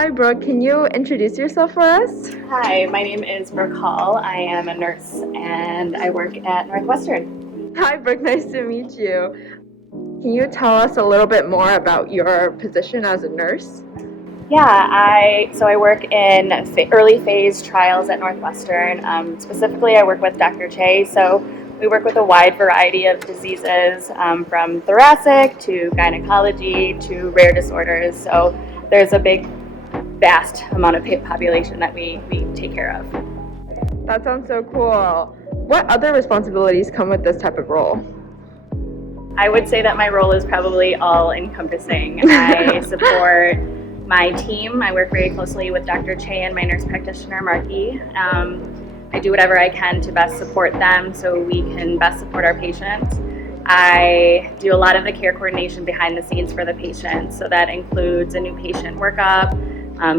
Hi, Brooke. Can you introduce yourself for us? Hi, my name is Brooke Hall. I am a nurse and I work at Northwestern. Hi, Brooke. Nice to meet you. Can you tell us a little bit more about your position as a nurse? Yeah, I work in early phase trials at Northwestern. Specifically, I work with Dr. Che. So we work with a wide variety of diseases, from thoracic to gynecology to rare disorders. So there's a vast amount of population that we take care of. That sounds so cool. What other responsibilities come with this type of role? I would say that my role is probably all encompassing. I support my team. I work very closely with Dr. Che and my nurse practitioner, Marky. I do whatever I can to best support them so we can best support our patients. I do a lot of the care coordination behind the scenes for the patients. So that includes a new patient workup,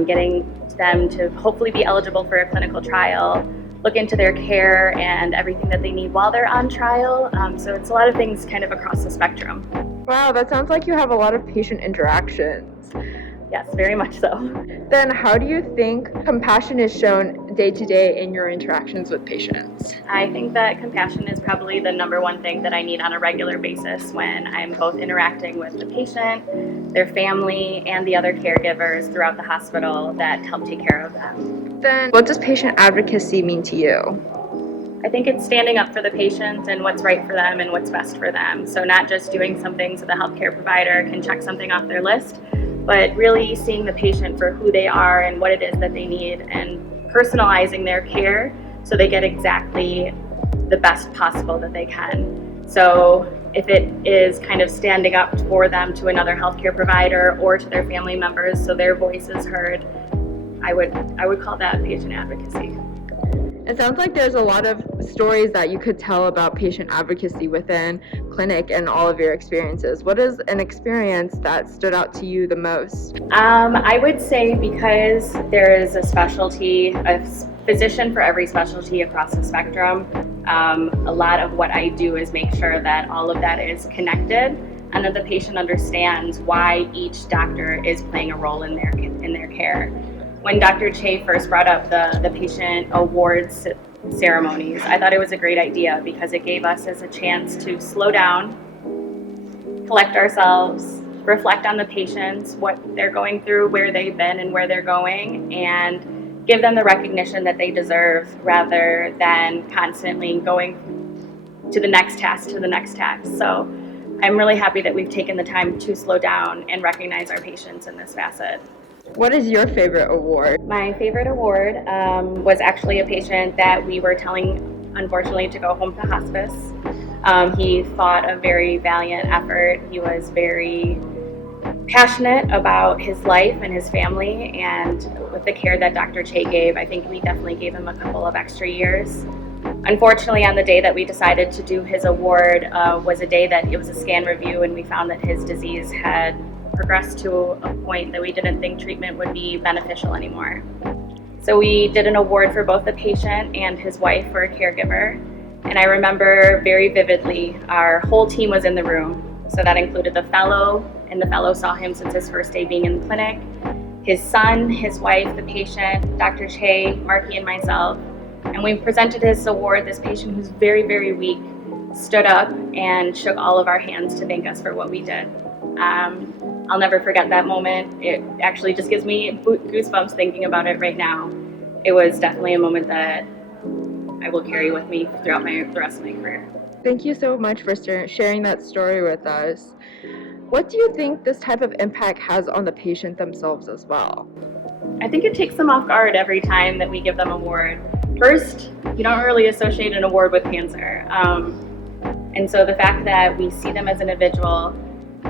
getting them to hopefully be eligible for a clinical trial, look into their care and everything that they need while they're on trial. So it's a lot of things kind of across the spectrum. Wow, that sounds like you have a lot of patient interactions. Yes, very much so. Then how do you think compassion is shown day to day in your interactions with patients? I think that compassion is probably the number one thing that I need on a regular basis when I'm both interacting with the patient, their family, and the other caregivers throughout the hospital that help take care of them. Then what does patient advocacy mean to you? I think it's standing up for the patients and what's right for them and what's best for them. So not just doing something so the healthcare provider can check something off their list, but really seeing the patient for who they are and what it is that they need and personalizing their care so they get exactly the best possible that they can. So if it is kind of standing up for them to another healthcare provider or to their family members so their voice is heard, I would call that patient advocacy. It sounds like there's a lot of stories that you could tell about patient advocacy within clinic and all of your experiences. What is an experience that stood out to you the most? I would say because there is a physician for every specialty across the spectrum, a lot of what I do is make sure that all of that is connected and that the patient understands why each doctor is playing a role in their care. When Dr. Che first brought up the patient awards ceremonies, I thought it was a great idea because it gave us as a chance to slow down, collect ourselves, reflect on the patients, what they're going through, where they've been and where they're going, and give them the recognition that they deserve rather than constantly going to the next task, So I'm really happy that we've taken the time to slow down and recognize our patients in this facet. What is your favorite award? My favorite award was actually a patient that we were telling, unfortunately, to go home to hospice. He fought a very valiant effort. He was very passionate about his life and his family, and with the care that Dr. Che gave, I think we definitely gave him a couple of extra years. Unfortunately, on the day that we decided to do his award was a day that it was a scan review, and we found that his disease had progressed to a point that we didn't think treatment would be beneficial anymore. So we did an award for both the patient and his wife for a caregiver. And I remember very vividly, our whole team was in the room. So that included the fellow, and the fellow saw him since his first day being in the clinic, his son, his wife, the patient, Dr. Che, Marky, and myself. And we presented his award. This patient who's very, very weak stood up and shook all of our hands to thank us for what we did. I'll never forget that moment. It actually just gives me goosebumps thinking about it right now. It was definitely a moment that I will carry with me throughout the rest of my career. Thank you so much for sharing that story with us. What do you think this type of impact has on the patient themselves as well? I think it takes them off guard every time that we give them an award. First, you don't really associate an award with cancer. And so the fact that we see them as an individual,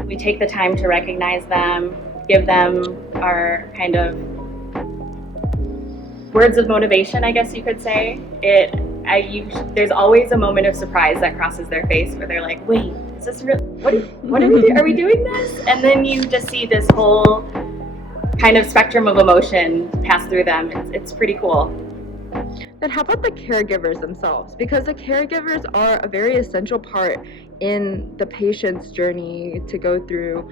we take the time to recognize them, give them our kind of words of motivation, I guess you could say. There's always a moment of surprise that crosses their face where they're like, wait, is this real? What are we doing? Are we doing this? And then you just see this whole kind of spectrum of emotion pass through them. It's pretty cool. Then how about the caregivers themselves? Because the caregivers are a very essential part in the patient's journey to go through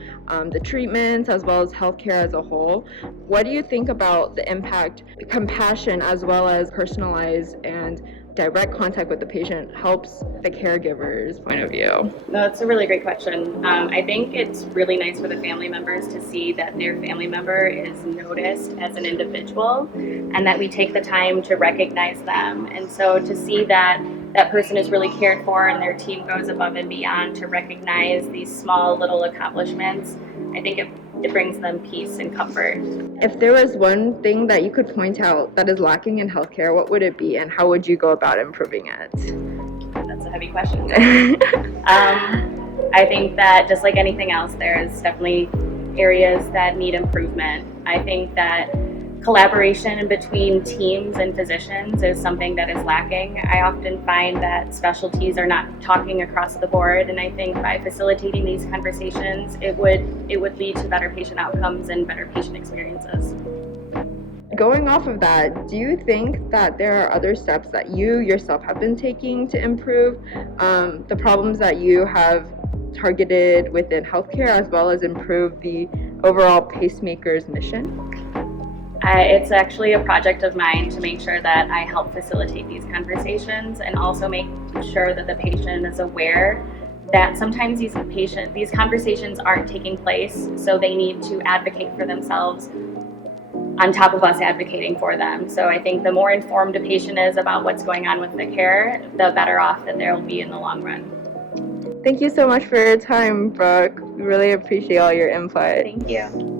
the treatments as well as healthcare as a whole. What do you think about the impact, compassion, as well as personalized and direct contact with the patient helps the caregiver's point of view? No, that's a really great question. I think it's really nice for the family members to see that their family member is noticed as an individual and that we take the time to recognize them. And so to see that that person is really cared for and their team goes above and beyond to recognize these small little accomplishments, I think it brings them peace and comfort. If there was one thing that you could point out that is lacking in healthcare, what would it be and how would you go about improving it? That's a heavy question. I think that just like anything else, there's definitely areas that need improvement. I think that collaboration between teams and physicians is something that is lacking. I often find that specialties are not talking across the board, and I think by facilitating these conversations, it would lead to better patient outcomes and better patient experiences. Going off of that, do you think that there are other steps that you yourself have been taking to improve the problems that you have targeted within healthcare as well as improve the overall Pacemakers mission? It's actually a project of mine to make sure that I help facilitate these conversations and also make sure that the patient is aware that sometimes these conversations aren't taking place, so they need to advocate for themselves on top of us advocating for them. So I think the more informed a patient is about what's going on with the care, the better off that they'll be in the long run. Thank you so much for your time, Brooke. We really appreciate all your input. Thank you.